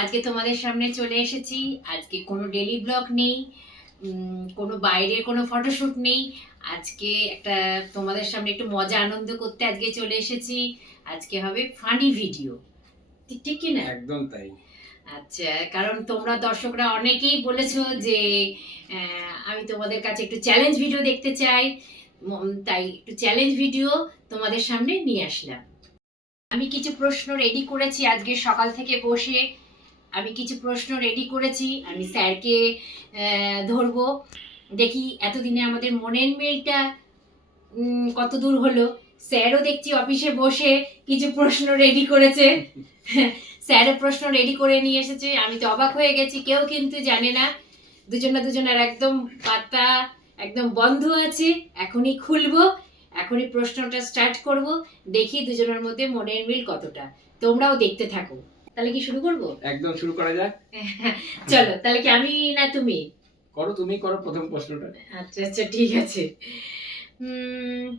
আজকে তোমাদের সামনে চলে এসেছি। আজকে কোনো ডেলি ব্লগ নেই কোনো বাইরের কোনো ফটোশ্যুট নেই। আজকে একটা তোমাদের সামনে একটু মজা আনন্দ করতে আজকে চলে এসেছি। আজকে হবে ফানি ভিডিও ঠিক ঠিক কি না? একদম তাই। আচ্ছা কারণ তোমরা দর্শকরা অনেকেই বলেছ যে আমি তোমাদের কাছে একটু চ্যালেঞ্জ ভিডিও দেখতে চাই। তাই একটু চ্যালেঞ্জ ভিডিও তোমাদের সামনে নিয়ে আসলাম। আমি কিছু প্রশ্ন রেডি করেছি আজকে সকাল থেকে বসে। আমি কিছু প্রশ্ন রেডি করেছি, আমি স্যারকে ধরবো। দেখি এতদিনে আমাদের মনের মেলটা কত দূর হলো। স্যারও দেখছি অফিসে বসে কিছু প্রশ্ন রেডি করেছে। স্যারের প্রশ্ন রেডি করে নিয়ে এসেছে। আমি তো অবাক হয়ে গেছি, কেউ কিন্তু জানে না। দুজনা দুজনের একদম পাতা, একদম বন্ধ আছে। এখনই খুলবো, এখনই প্রশ্নটা স্টার্ট করব। দেখি দুজনের মধ্যে মনের মিল কতটা। তোমরাও দেখতে থাকো। তাহলে কি শুরু করব? একদম শুরু করা যাক। চলো তাহলে কি আমি না তুমি? করো তুমি করো প্রথম প্রশ্নটা। আচ্ছা আচ্ছা ঠিক আছে।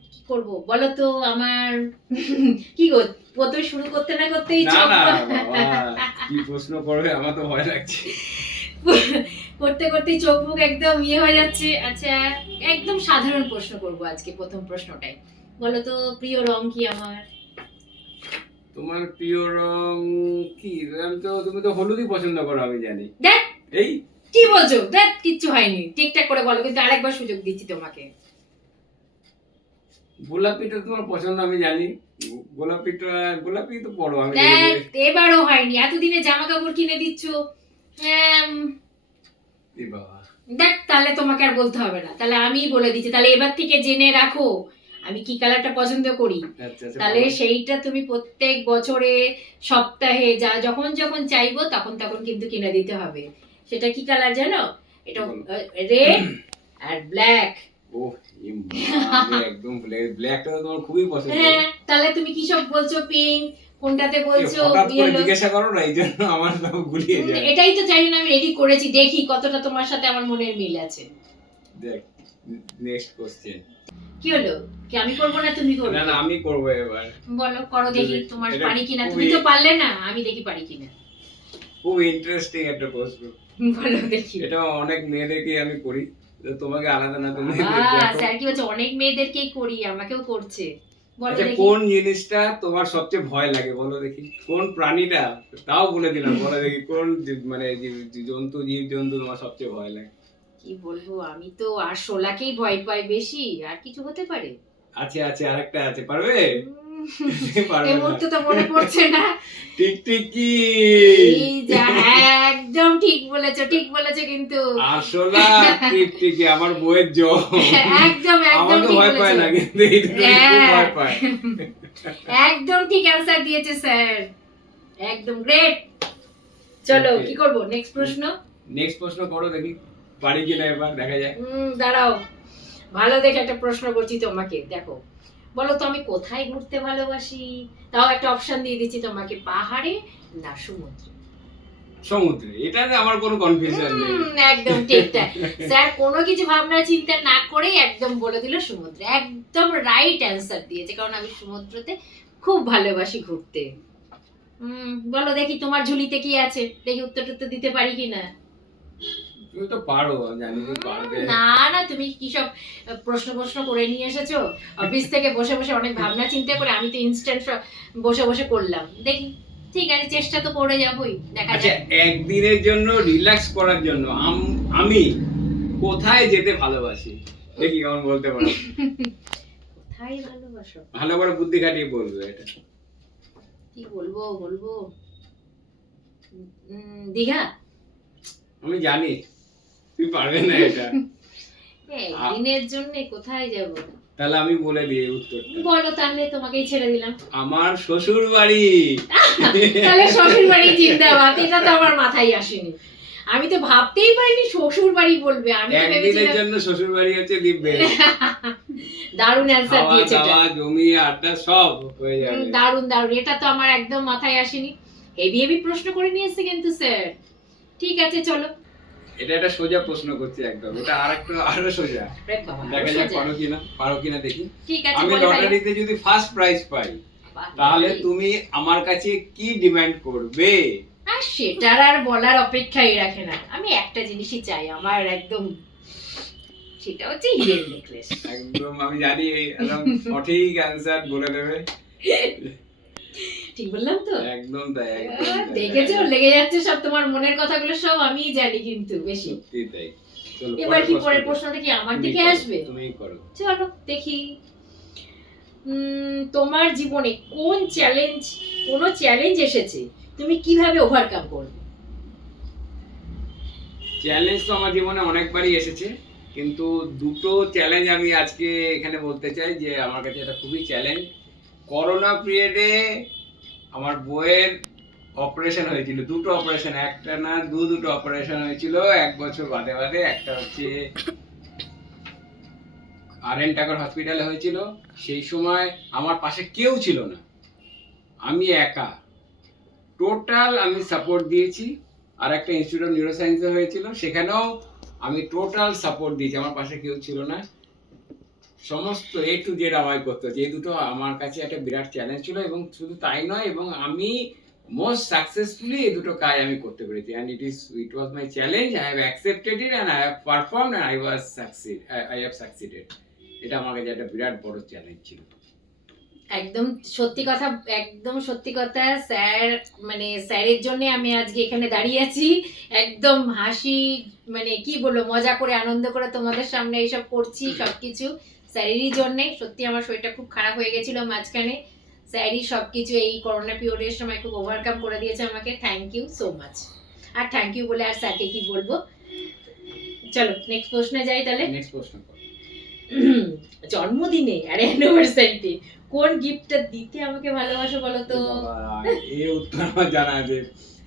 কি করব? বলো তো আমার কি গো প্রথমে শুরু করতে না করতেই চোখ কি প্রশ্ন করবে আমার তো ভয় লাগছে। করতে করতে চোখ মুখ একদম ইয়ে হয়ে যাচ্ছে। আচ্ছা একদম সাধারণ প্রশ্ন করব আজকে প্রথম প্রশ্নটাই। বলো তো প্রিয় রং কি আমার? তোমার প্রিয় রং কি? আমি তো তুমি তো হলুদই পছন্দ করো আমি জানি। দেখ এই? কি বলছো? দেখ কিচ্ছু হয়নি। ঠিকঠাক করে বলো কিন্তু আরেকবার সুযোগ দিচ্ছি তোমাকে। গোলাপিটা তোমার পছন্দ আমি জানি। গোলাপিটা গোলাপি তো পড়ো আমি দেখ এবারও হয়নি। এতদিনে জামা কাপড় কিনে দিচ্ছ। দেখ তাহলে তোমাকে আর বলতে হবে না। তাহলে আমিই বলে দিচ্ছি। তাহলে এবার থেকে জেনে রাখো আমি কি কালারটা পছন্দ করি? আচ্ছা আচ্ছা তাহলে সেইটা তুমি প্রত্যেক বছরে সপ্তাহে যা যখন যখন চাইব তখন তখন কিন্তু কিনে দিতে হবে। সেটা কি কালার জানো? এটা রেড আর ব্ল্যাক ও এ মা, আমি একদম ব্ল্যাকটা তোমার খুবই পছন্দ। হ্যাঁ তাহলে তুমি কি সব বলছো? পিঙ্ক কোনটাতে বলছো? জিজ্ঞাসা করো না এই জন্য আমার গুলিয়ে যায়। এটাই তো চাই না আমি রেডি করেছি। দেখি কতটা তোমার সাথে আমার মনের মিল আছে। দেখ নেক্সট কোশ্চেন কি হলো? কি আমি করব না তুমি করবে? না না আমি করব এবার। বলো করো দেখি তোমার পারি কিনা। তুমি তো পারলে না আমি দেখি পারি কিনা। খুব ইন্টারেস্টিং একটা প্রশ্ন। বলো দেখি। এটা অনেক মেয়েদেরকে আমি করি তোমাকে আলাদা না তুমি স্যার কি বলছে? অনেক মেয়েদেরকেই করি আমাকেও করছে। আচ্ছা কোন জিনিসটা তোমার সবচেয়ে ভয় লাগে? বলো দেখি। কোন প্রাণীটা? তাও বলে দিলাম বলো দেখি কোন মানে যে জন্তু জীব জন্তু তোমার সবচেয়ে ভয় লাগে? কি বলব? আমি তো আর শোলাকেই ভয় পাই বেশি। আর কিছু হতে পারে? আছে আছে আরেকটা আছে। পারবে? পারবে এই মুহূর্তে তো মনে পড়ছে না। টিক টিক কি? একদম ঠিক বলেছ ঠিক বলেছ কিন্তু। আসলা টিক টিকি আমার বইয়ের জল একদম একদম ঠিক ভয় পায় না কিন্তু এই দুটো হ্যাঁ। ভয় পায়। একদম ঠিক অ্যান্সার দিয়েছে স্যার একদম গ্রেট চলো কি করব? নেক্সট প্রশ্ন? নেক্সট প্রশ্ন করো দেখি। পারি কিনা এবার দেখা যায়। হুম দাঁড়াও। ভালো দেখে একটা প্রশ্ন করছি তোমাকে দেখো। বলো তো আমি কোথায় ঘুরতে ভালোবাসি? তাও একটা অপশন দিয়ে দিচ্ছি তোমাকে পাহাড়ে না সমুদ্রে? সমুদ্রে এটাতে আমার কোনো কনফিউশন নেই। একদম স্যার কোনো কিছু ভাবনা চিন্তা না করেই একদম বলে দিল সমুদ্রে। একদম রাইট অ্যান্সার দিয়েছে কারণ আমি সমুদ্রতে খুব ভালোবাসি ঘুরতে। হুম বলো দেখি তোমার ঝুলিতে কি আছে? দেখি উত্তর টুত্তর দিতে পারি কি না তুমি তো পারো জানি পারবে। না না তুমি কি সব প্রশ্ন প্রশ্ন করে নিয়ে এসেছ? অফিস থেকে বসে বসে অনেক ভাবনা চিন্তা করে আমি তো ইনস্ট্যান্ট বসে বসে করলাম। দেখি ঠিক আছে চেষ্টা তো করে যাবই দেখা আচ্ছা একদিনের জন্য রিল্যাক্স করার জন্য আমি কোথায় যেতে ভালোবাসি? দেখি কেমন বলতে পারো। কোথায় ভালোবাসো? ভালো করে বুদ্ধি খাটিয়ে বলবে এটা। কি বলব বলব? দীঘা? আমি জানি। তুই পারবে না এটা। একদিনের জন্য কোথায় যাব? তাহলে আমি বলে দিই উত্তরটা। বলো তাহলে তোমাকেই ছেড়ে দিলাম। আমার শ্বশুর বাড়ি। তাহলে শ্বশুর বাড়ি জিন্দাবাদ এটা তো আমার মাথায় আসেনি। আমি তো ভাবতেই পারিনি শ্বশুর বাড়ি বলবে আমি তো একদিনের ভেবেছিলাম জন্য শ্বশুর বাড়ি হচ্ছে দিব্যে দারুণ অ্যান্সার দিয়েছে এটা। জমি আড্ডা সব হয়ে যাবে। দারুণ দারুণ এটা তো আমার একদম মাথায় আসেনি। হেভি হেভি প্রশ্ন করে নিয়েছে কিন্তু স্যার ঠিক আছে চলো। এটা একটা সোজা প্রশ্ন করছি একদম। এটা আর একটা আরও সোজা দেখা যাক পারো কিনা পারো কিনা দেখি। আমি লটারিতে যদি ফার্স্ট প্রাইজ পাই তাহলে তুমি আমার কাছে কি ডিমান্ড করবে? আর সেটার আর বলার অপেক্ষাই রাখে না। আমি একটা জিনিসই চাই আমার একদম সেটা হচ্ছে হিরের নেকলেস একদম আমি জানি একদম সঠিক অ্যান্সার বলে দেবে। ঠিক বললাম তো? একদম তাই একদম দেখেছ? লেগে যাচ্ছে সব তোমার মনের কথাগুলো সব আমিই জানি কিন্তু বেশি। সত্যি তাই। এবার কি পরের প্রশ্নটা কি আমার তুমি দিকে আসবে? তুমিই করো। চলো দেখি। তোমার জীবনে কোন চ্যালেঞ্জ কোন চ্যালেঞ্জ এসেছে? তুমি কীভাবে ওভারকাম করবে? চ্যালেঞ্জ তো আমার জীবনে অনেকবারই এসেছে কিন্তু দুটো চ্যালেঞ্জ আমি আজকে এখানে বলতে চাই যে আমার কাছে এটা খুবই চ্যালেঞ্জ করোনা পিরিয়ডে আমার বইয়ের অপারেশন হয়েছিল। দুটো অপারেশন একটা না দু দুটো অপারেশন হয়েছিল। এক বছর বাদে বাদে একটা হচ্ছে আর এন টাকার হসপিটালে হয়েছিল। সেই সময় আমার পাশে কেউ ছিল না। আমি একা। টোটাল আমি সাপোর্ট দিয়েছি। আর একটা ইনস্টিটিউট অফ নিউরোসায়েন্সে হয়েছিল। সেখানেও আমি টোটাল সাপোর্ট দিয়েছি। আমার পাশে কেউ ছিল না। সমস্ত এ টু জেড আমায় করতে হচ্ছে এই দুটো আমার কাছে একটা বিরাট চ্যালেঞ্জ ছিল এবং শুধু তাই নয়, এবং আমি মোস্ট সাকসেসফুলি এই দুটো কাজ আমি করতে পেরেছি। And it is it was my challenge I have accepted it and I have perform and I was succeed I have succeeded এটা আমার কাছে একটা বিরাট বড় চ্যালেঞ্জ ছিল। একদম সত্যি কথা, একদম সত্যি কথা, স্যার মানে স্যারের জন্য আমি আজকে এখানে দাঁড়িয়ে আছি। একদম হাসি মানে কি বলব, মজা করে, আনন্দ করে তোমাদের সামনে এইসব করছি, সবকিছু। স্যারেরই জন্যে। সত্যি আমার শরীরটা খুব খারাপ হয়ে গেছিল মাঝখানে। স্যারই সবকিছু এই করোনা পিরিয়ডের সময় খুব ওভারকাম করে দিয়েছে আমাকে। থ্যাংক ইউ সো মাচ আর থ্যাংক ইউ বলে আর স্যারকে কি বলব? চলো নেক্সট প্রশ্নে যাই তাহলে। নেক্সট প্রশ্ন জন্মদিনে আর অ্যানিভার্সারিতে কোন গিফটটা দিতে আমাকে ভালোবাসো বলো তো এই উত্তর আমার জানা আছে।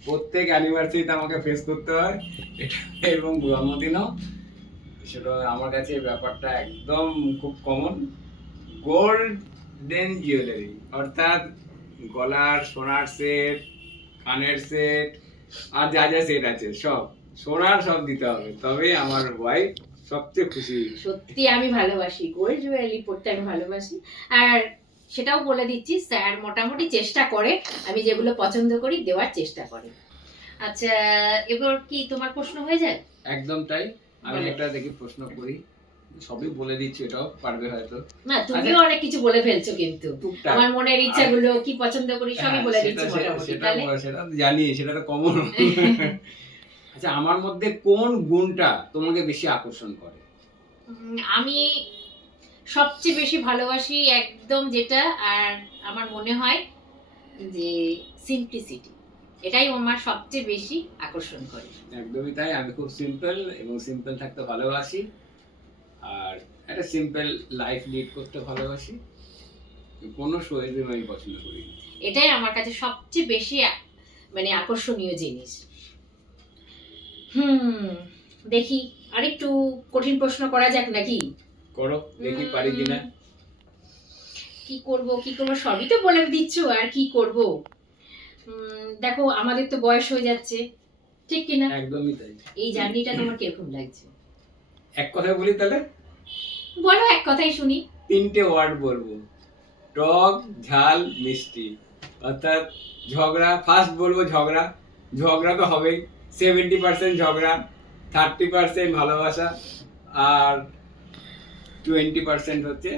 প্রত্যেক অ্যানিভার্সারিতে আমাকে ফেস করতে হয়। এবং জন্মদিনও সেটা আমার কাছে ব্যাপারটা একদম খুব কমন গোল্ডেন জুয়েলারি অর্থাৎ গলার সোনার সেট কানের সেট আর যা যা সেট আছে সব। সোনার সব দিতে হবে তবে আমার ওয়াইফ সবচেয়ে খুশি। সত্যি আমি ভালোবাসি গোল্ড জুয়েলারি পরতে আমি ভালোবাসি। আর সেটাও বলে দিচ্ছি স্যার মোটামুটি চেষ্টা করে আমি যেগুলো পছন্দ করি দেওয়ার চেষ্টা করে। আচ্ছা এবার কি তোমার প্রশ্ন হয়ে যায়? একদম তাই। আমি। একটা দেখি প্রশ্ন করি। সবই বলে দিচ্ছি এটাও পারবে হয়তো। না তুমিও অনেক কিছু বলে ফেলছো কিন্তু। আমার মনের ইচ্ছাগুলো কি পছন্দ করি সবই হ্যাঁ, বলে দিচ্ছি সেটা সেটা জানি সেটা তো কমন আচ্ছা আমার মধ্যে কোন গুণটা তোমাকে বেশি আকর্ষণ করে? আমি সবচেয়ে বেশি ভালোবাসি একদম যেটা আর আমার মনে হয় যে সিম্পলিসিটি এটাই আমার সবচেয়ে বেশি আকর্ষণ করে। একদমই তাই আমি খুব সিম্পল এবং সিম্পল থাকতে ভালোবাসি। আর একটা সিম্পল লাইফ লিড করতে ভালোবাসি। কোনো শোয়েজম আমি পছন্দ করি এটাই আমার কাছে সবচেয়ে বেশি মানে আকর্ষণীয় জিনিস। হুম দেখি আরেকটু কঠিন প্রশ্ন করা যাক নাকি? করো দেখি পারি কিনা। কি করব কি করব সবই তো বলে দিচ্ছ আর কি করব? দেখো আমাদের তো বয়স হয়ে যাচ্ছে। ঠিক কিনা একদমই তাই। এই জার্নিটা তোমার কীরকম লাগছে? এক কথায় বলি তাহলে? বলো এক কথাই শুনি। তিনটে ওয়ার্ড বলব। টক ঝাল মিষ্টি। অর্থাৎ ঝগড়া ফার্স্ট বলব ঝগড়া। ঝগড়া তো হবেই। সেভেন্টি পার্সেন্ট ঝগড়া থার্টি পার্সেন্ট ভালোবাসা। আর টোয়েন্টি পার্সেন্ট হচ্ছে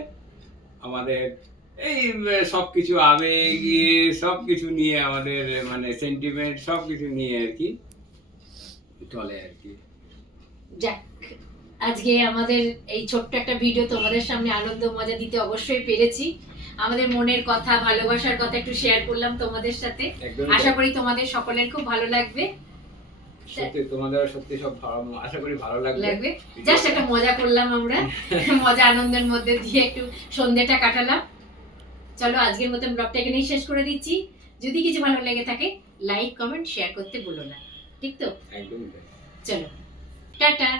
আমাদের এই সব কিছু আবেগ সব কিছু নিয়ে আমাদের মানে সেন্টিমেন্ট সব কিছু নিয়ে আর কি চলে আর কি। যাক আজকে আমাদের এই ছোট্ট একটা ভিডিও তোমাদের সামনে আনন্দ মজা দিতে অবশ্যই পেরেছি। আমাদের মনের কথা ভালোবাসার কথা একটু শেয়ার করলাম তোমাদের সাথে। আশা করি তোমাদের সকলের খুব ভালো লাগবে। সত্যি তোমাদের সত্যি সব ভালো আশা করি ভালো লাগবে। লাগবে। জাস্ট একটা মজা করলাম আমরা। মজা আনন্দের মধ্যে দিয়ে একটু সন্ধ্যেটা কাটালাম। চলো আজকের মতন ব্লগটা এখানেই শেষ করে দিচ্ছি। যদি কিছু ভালো লেগে থাকে লাইক কমেন্ট শেয়ার করতে ভুলো না। ঠিক তো? একদম চলো টাটা।